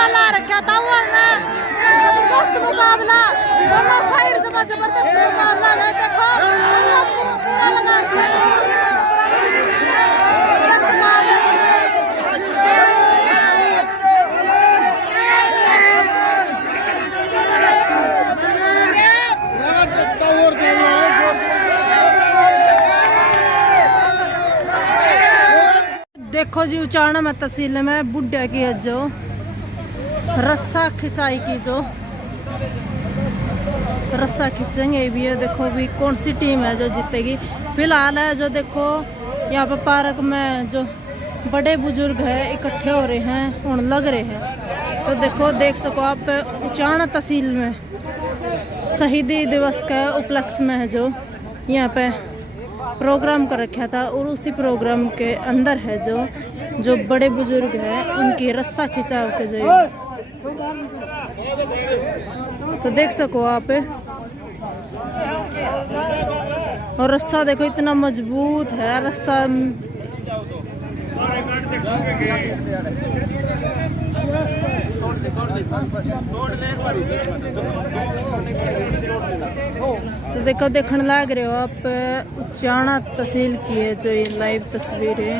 पूरा ला रखा था वरना जबरदस्त मुकाबला दोनों साइड जबरदस्त मुकाबला है। देखो पूरा लगा रखा देखो जी उचाना में तहसील में बुढ़िया की है जो रस्सा खिंचाई की जो रस्सा खींचेंगे भी है। देखो भी कौन सी टीम है जो जीतेगी। फिलहाल है जो देखो यहाँ पे पार्क में जो बड़े बुजुर्ग है इकट्ठे हो रहे हैं और लग रहे हैं। तो देखो देख सको आप उचाना तहसील में शहीदी दिवस का उपलक्ष्य में है जो यहाँ पे प्रोग्राम कर रखा था और उसी प्रोग्राम के अंदर है जो बड़े बुजुर्ग हैं उनकी रस्सा खिंचाव के जो तो देख सको आप। और रस्सा देखो इतना मजबूत है रस्सा। तो देखो देखने लग रहे हो आप उचाना तहसील की है जो ये लाइव तस्वीर है।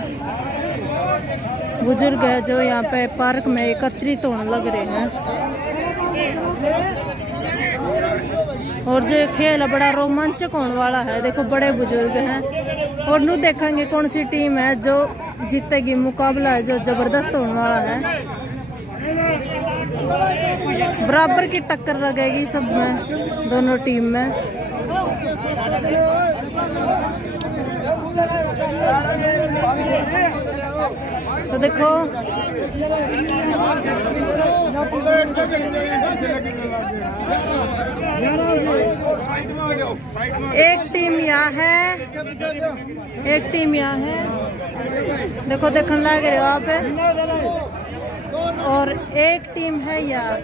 बुजुर्ग है जो यहाँ पे पार्क में एकत्रित होने लग रहे हैं। और जो खेल बड़ा रोमांचक होने वाला है। देखो बड़े बुजुर्ग हैं और नू देखेंगे कौन सी टीम है जो जीतेगी। मुकाबला है जो जबरदस्त होने वाला है। बराबर की टक्कर लगेगी सब में दोनों टीम में। तो देखो एक टीम यहाँ है एक टीम यहाँ है। देखो देखने लग रहे हो आप। और एक टीम है यार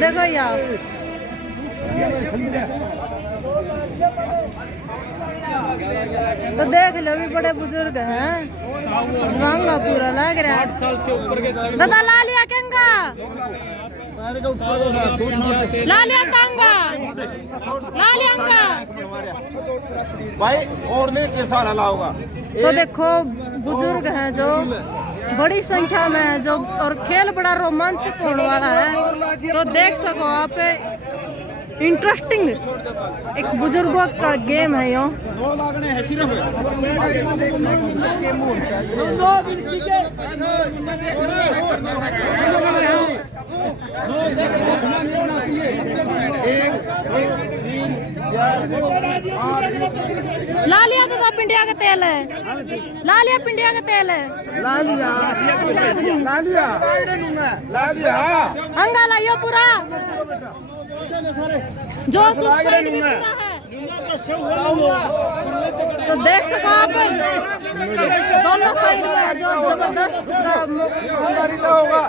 देखो यार तो देख लो भी बड़े बुजुर्ग हैं। महंगा पूरा लग रहा है 60 साल से ऊपर के दादा ला लिया केंगा ला लिया तांगा ला लिया भाई और नहीं कैसा हला होगा। तो देखो बुजुर्ग हैं जो बड़ी संख्या में है जो और खेल बड़ा रोमांचक होने वाला है। तो देख सको आप इंटरेस्टिंग एक बुजुर्गों का गेम है यो। ला लिया तो पिंडिया का तेल है ला लिया पिंडिया का तेल है ला लिया ला लिया ला लिया अंगा लाइयो पूरा जो साइड में है। तो देख सको आप दोनों साइड में जो जबरदस्त होगा।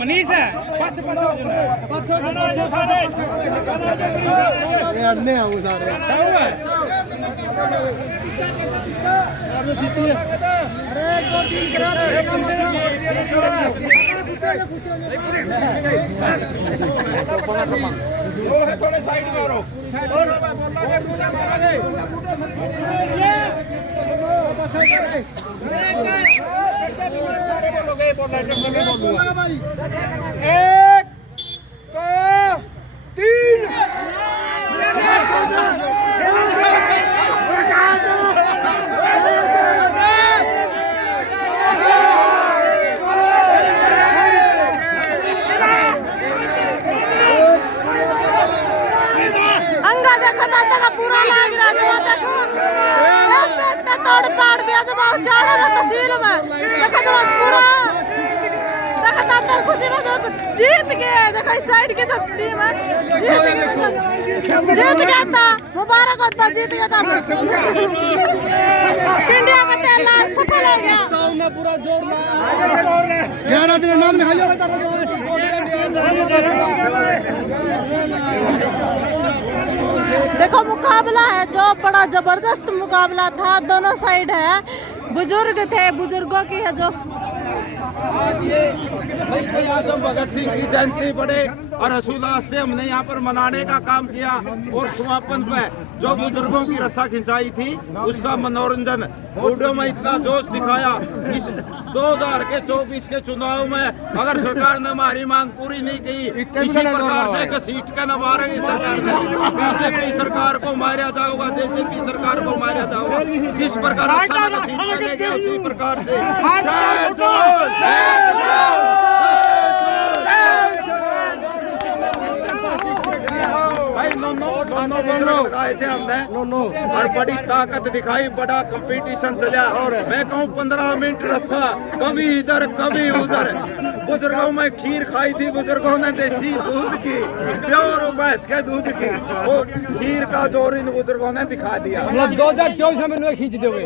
मनीष है थोड़े साइड में रहो। एक दो तीन अंगा देखो दादा का पूरा लाग रहा है। देखो तोड़ पाड़ दिया जब उचाना में तहसील में देखो जब पूरा देखो दादा खुशी में जो जीत गए। देखो इस साइड की जो टीम है जीत गया था। मुबारक होता जीत गया था। इंडिया का तेल सफल हो गया पूरा जोर यार तेरा नाम लिखा जाओ। देखो मुकाबला मुकाबला है जो बड़ा जबरदस्त मुकाबला था, दोनों साइड है, बुजुर्ग थे, बुजुर्गों की है जो शहीद आजम भगत सिंह की जयंती बड़े और हर्षोल्लास से हमने यहाँ पर मनाने का काम किया और समापन पे जो बुजुर्गों की रस्सा खिंचाई थी उसका मनोरंजन वीडियो में इतना जोश दिखाया। इस 2024 के चुनाव में अगर सरकार ने हमारी मांग पूरी नहीं की, इसी प्रकार से घसीट के न मारेगी सरकार ने, बीजेपी सरकार को मारा जाएगा, जेजेपी सरकार को मारा जाएगा, जिस प्रकार रस्सा में घसीट के ले गया उसी प्रकार से। जय जोर, जय जोर। दोनों बुजुर्ग लगाए थे हमने और बड़ी ताकत दिखाई, बड़ा कंपटीशन चला। मैं कहूँ 15 मिनट रस्सा, कभी इधर कभी उधर। बुजुर्गों में खीर खाई थी, बुजुर्गों ने देसी दूध की, प्योर भैंस के दूध की, वो खीर का जोर इन बुजुर्गों ने दिखा दिया। 2024 में खींच दोगे,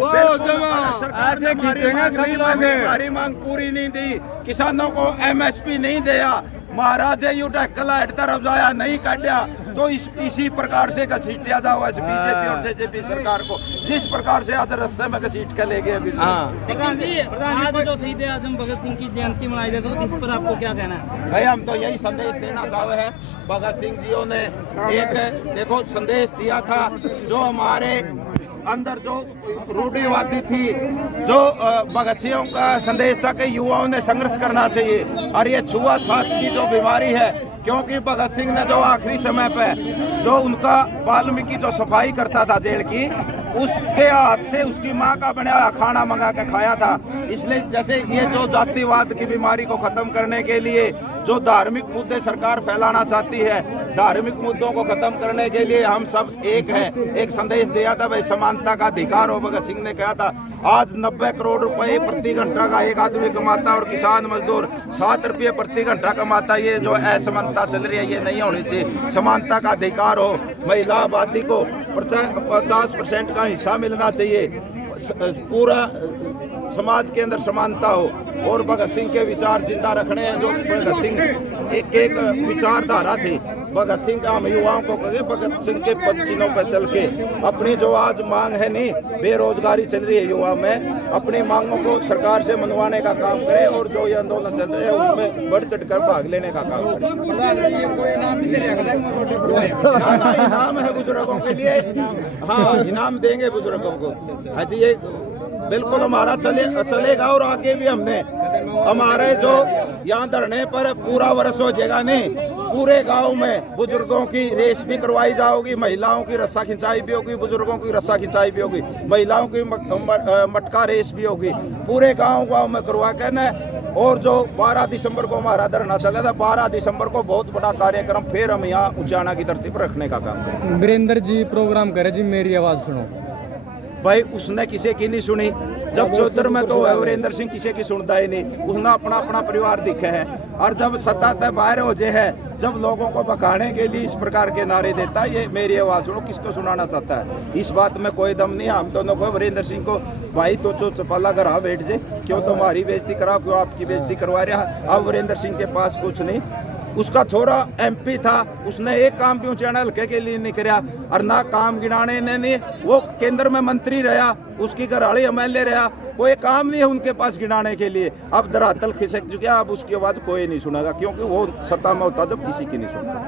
सरकार ने हमारी मांग पूरी नहीं दी, किसानों को MSP नहीं दिया, महाराज यूटेकला तरफ जाया नहीं काटा, तो इसी प्रकार से घसीटिया जाओ बीजेपी और जेजेपी सरकार को, जिस प्रकार से आज रस्से में घसीट के ले गए। प्रधान जी, आज जो शहीद आजम भगत सिंह की जयंती मनाई जाती है, तो इस पर आपको क्या कहना है? भाई हम तो यही संदेश देना चाहे हैं, भगत सिंह जी ने एक देखो संदेश दिया था, जो हमारे अंदर जो रूढ़िवादी थी, जो भगत सिंह का संदेश था कि युवाओं ने संघर्ष करना चाहिए, और ये छुआछूत की जो बीमारी है, क्योंकि भगत सिंह ने जो आखिरी समय पे जो उनका वाल्मीकि जो सफाई करता था जेल की, उसके हाथ से उसकी माँ का बनाया खाना मंगा के खाया था। इसलिए जैसे ये जो जातिवाद की बीमारी को खत्म करने के लिए जो धार्मिक मुद्दे सरकार फैलाना चाहती है, धार्मिक मुद्दों को खत्म करने के लिए हम सब एक हैं। एक संदेश दिया था भाई, समानता का अधिकार हो। भगत सिंह ने कहा था आज 90 करोड़ रुपए प्रति घंटा का एक आदमी कमाता और किसान मजदूर 7 रुपये प्रति घंटा कमाता। ये जो असमानता चल रही है ये नहीं होनी चाहिए, समानता का अधिकार हो। महिला आबादी को 50% का हिस्सा मिलना चाहिए, पूरा समाज के अंदर समानता हो। और भगत सिंह के विचार जिंदा रखने हैं। जो भगत सिंह एक विचारधारा थी, भगत सिंह का हम युवाओं को कहे भगत सिंह के पद चिन्हों पर चल के अपनी जो आज मांग है नहीं, बेरोजगारी चल रही है युवा में, अपनी मांगों को सरकार से मनवाने का काम करे और जो ये आंदोलन चल रहे हैं उसमें बढ़ चढ़ कर भाग लेने का काम करे। इनाम है बुजुर्गों के लिए, हाँ इनाम देंगे बुजुर्गों को। हाँ जी, ये बिल्कुल हमारा चलेगा और आगे भी हमने हमारे जो यहाँ धरने पर पूरा वर्ष हो जाएगा नहीं, पूरे गांव में बुजुर्गों की रेस भी करवाई जाएगी, महिलाओं की रस्सा खिंचाई भी होगी, बुजुर्गों की रस्सा खिंचाई भी होगी, महिलाओं की मटका रेस भी होगी, पूरे गांव में करवा के न। और जो 12 दिसंबर को हमारा धरना चला था, 12 दिसंबर को बहुत बड़ा कार्यक्रम फिर हम यहाँ उचाना की धरती पर रखने का काम करें। वीरेंद्र जी प्रोग्राम करे जी, मेरी आवाज सुनो। भाई उसने किसी की नहीं सुनी, जब चौधर में तो वीरेंद्र सिंह किसी की सुनता ही नहीं, उसने अपना अपना परिवार दिखे है। और जब सत्ता तय बाहर हो जाए है, जब लोगों को भगाने के लिए इस प्रकार के नारे देता है, ये मेरी आवाज सुनो, किसको सुनाना चाहता है? इस बात में कोई दम नहीं। हम दोनों को वीरेंद्र सिंह को भाई तो जो चपाला घर हाँ बैठ जाए, क्यों तुम्हारी बेइज्जती करा, क्यों आपकी बेइज्जती करवा रहा। अब वीरेंद्र सिंह के पास कुछ नहीं, उसका छोरा MP था, उसने एक काम भी ऊंचाना हल्के के लिए नहीं कराया और ना काम गिनाने ने नहीं। वो केंद्र में मंत्री रहा, उसकी घरवाली MLA रहा, कोई काम नहीं है उनके पास गिनाने के लिए। अब धरातल खिसक चुका, अब उसकी आवाज कोई नहीं सुनेगा, क्योंकि वो सत्ता में होता जब किसी की नहीं सुनता।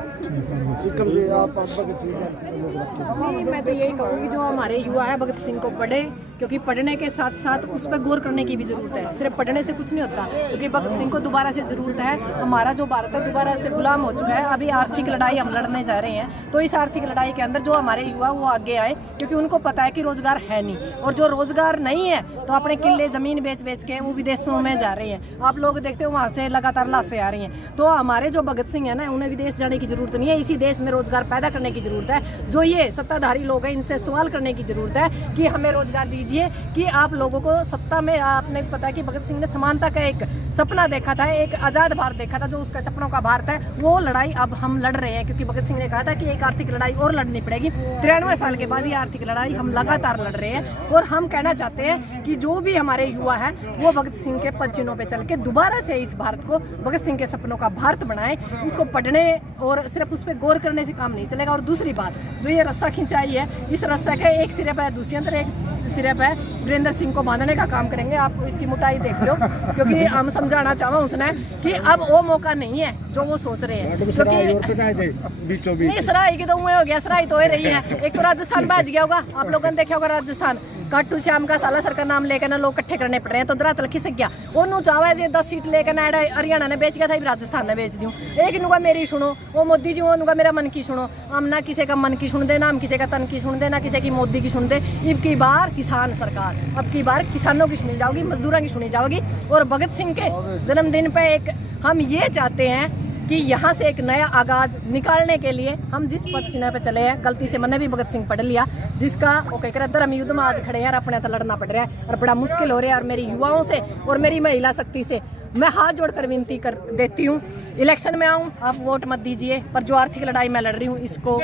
मैं तो यही कहूँगी जो हमारे युवा है भगत सिंह को पढ़े, क्योंकि पढ़ने के साथ साथ उस पर गौर करने की भी जरूरत है। सिर्फ पढ़ने से कुछ नहीं होता, क्योंकि भगत सिंह को दोबारा से जरूरत है। हमारा जो भारत है दोबारा से गुलाम हो चुका है। अभी आर्थिक लड़ाई हम लड़ने जा रहे हैं, तो इस आर्थिक लड़ाई के अंदर जो हमारे युवा वो आगे आए, क्योंकि उनको पता है कि रोजगार है नहीं, और जो रोजगार नहीं है तो अपने किले जमीन बेच बेच के वो विदेशों में जा रहे हैं। आप लोग देखते हो वहाँ से लगातार लाशें आ रही हैं। तो हमारे जो भगत सिंह है ना, उन्हें विदेश जाने की जरूरत नहीं है, इसी देश में रोजगार पैदा करने की जरूरत है। जो ये सत्ताधारी लोग हैं, इनसे सवाल करने की जरूरत है कि हमें रोजगार दीजिए, कि आप लोगों को सत्ता में। आपने पता है कि भगत सिंह ने समानता का एक सपना देखा था, एक आजाद भारत देखा था, जो उसका सपनों का भारत है। वो लड़ाई अब हम लड़ रहे हैं, क्योंकि भगत सिंह ने कहा था कि एक आर्थिक लड़ाई और लड़नी पड़ेगी। 93 साल के बाद ये आर्थिक लड़ाई हम लगातार लड़ रहे हैं, और हम कहना चाहते हैं कि जो भी हमारे युवा हैं वो भगत सिंह के पद चिन्हों पे चल के दोबारा से इस भारत को भगत सिंह के सपनों का भारत बनाए। उसको पढ़ने और सिर्फ उस पर गौर करने से काम नहीं चलेगा। और दूसरी बात, जो ये रस्सा खिंचाई है, इस रस्सा के एक सिरे पर दुष्यंत, एक सिरे पर वीरेंद्र सिंह को बांधने का काम करेंगे। आप इसकी मोटाई देख लो, क्योंकि हम समझाना चाहा उसने कि अब वो मौका नहीं है जो वो सोच रहे हैं, क्योंकि नहीं सराय की तो उम्र हो गया, सराय तो हो रही है। एक तो राजस्थान बैच गया होगा, आप लोगों ने देखा होगा राजस्थान काटू श्याम का साला सर का नाम लेकर ना लोग इकट्ठे करने पड़ रहे हैं, तो धरातल खिसक गया। ओनू चाहे जी 10 सीट लेकर ना हरियाणा ने बेच गया था, राजस्थान ने बेच दूँ। एक नुका मेरी सुनो, वो मोदी जी वो मेरा मन की सुनो। हम ना किसी का मन की सुन दे, ना हम किसी का तन की सुन दे, ना किसी की मोदी की सुन दे। अब की बार किसान सरकार, अब की बार किसानों की सुनी जाओगी, मजदूरों की सुनी जाओगी। और भगत सिंह के जन्मदिन पे एक हम ये चाहते हैं कि यहाँ से एक नया आगाज निकालने के लिए हम जिस पद चिन्ह पे चले हैं, गलती से मैंने भी भगत सिंह पढ़ लिया, जिसका वो कहकर इधर हम युद्ध में आज खड़े हैं, अपने तो लड़ना पड़ रहा है और बड़ा मुश्किल हो रहा है। और मेरी युवाओं से और मेरी महिला शक्ति से मैं हाथ जोड़कर विनती कर देती हूँ, इलेक्शन में आऊँ, आप वोट मत दीजिए, पर जो आर्थिक लड़ाई मैं लड़ रही हूँ इसको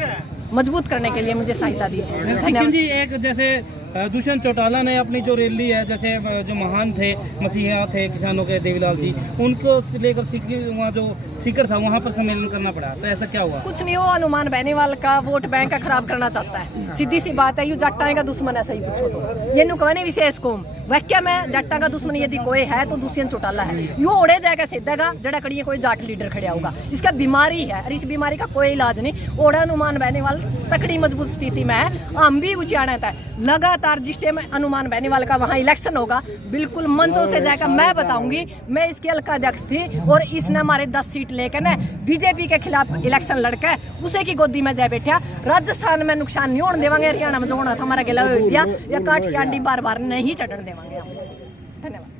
मजबूत करने के लिए मुझे सहायता दीजिए। सिक्किम जी, एक जैसे दुष्यंत चौटाला ने अपनी जो रैली है, जैसे जो महान थे मसीहा थे किसानों के देवीलाल जी, उनको लेकर वहाँ जो सीकर था वहाँ पर सम्मेलन करना पड़ा, तो ऐसा क्या हुआ? कुछ नहीं, वो हनुमान बेनीवाल का वोट बैंक का खराब करना चाहता है। सीधी सी बात है, यू जट्टा का दुश्मन है, सही पूछो तो ये नुकवानी विशेष कौम वाक्य में जट्टा का दुश्मन यदि कोई है तो दुष्यंत चौटाला है। यू ओढ़े जाएगा सीधेगा जड़ा कड़िए कोई जाट लीडर खड़ा होगा, इसका बीमारी है और इस बीमारी का कोई इलाज नहीं। ओढ़ा हनुमान बेनीवाल तकड़ी मजबूत स्थिति में है, हम भी उचाना था लगातार। जिस टाइम हनुमान बेनीवाल का वहाँ इलेक्शन होगा, बिल्कुल मंचों से जाकर मैं बताऊंगी, मैं इसकी हल्का अध्यक्ष थी और इसने हमारे 10 सीट लेकर ना बीजेपी के खिलाफ इलेक्शन लड़का उसे की गोदी में जा बैठा। राजस्थान में नुकसान नहीं होने देवांगे, हरियाणा में जो होना था हमारा गिला हो गया, या काट की आंडी बार बार नहीं चढ़ने देवांगे हम। धन्यवाद।